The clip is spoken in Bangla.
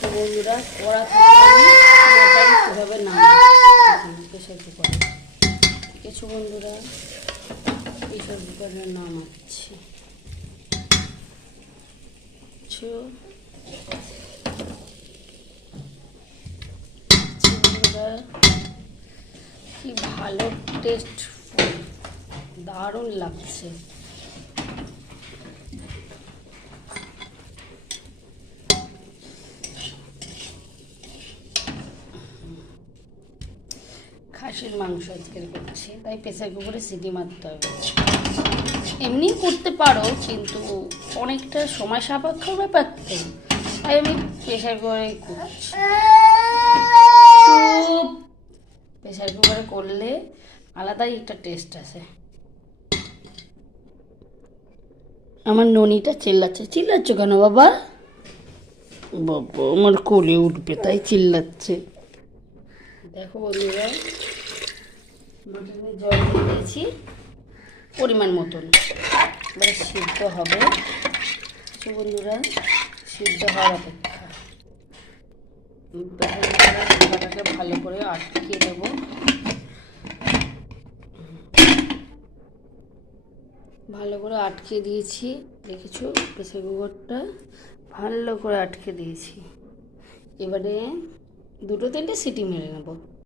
তো বন্ধুরা কড়া থেকে মটন কীভাবে নামাচ্ছি প্রেশার কুকারে, কিছু বন্ধুরা প্রেশার কুকারে নামাচ্ছি। বন্ধুরা কি ভালো টেস্টফুল, দারুণ লাগছে। খাসির মাংস আজকের করছি, তাই প্রেসার কুকারে সিটি মারতে হবে। এমনি করতে পারো কিন্তু অনেকটা সময় সাপেক্ষ ব্যাপার তো, তাই আমি প্রেসার কুকারেই করছি। প্রেসার কুকারে করলে আলাদাই একটা টেস্ট আসে। আমার ননিটা চিল্লাচ্ছ কেন বাবা? বাবা আমার কোলে উঠবে তাই চিল্লাচ্ছে। দেখো বন্ধুরা, মটনে জল দিয়ে দিয়েছি পরিমাণ মতন, এবারে সিদ্ধ হবে। বন্ধুরা সিদ্ধ হওয়ার অপেক্ষা, ঢাকাটাকে ভালো করে আটকে দেবো। ভালো করে আটকে দিয়েছি, দেখেছো প্রেসার কুকারটা ভালো করে আটকে দিয়েছি। এবারে 2-3টে সিটি মেরে নেব।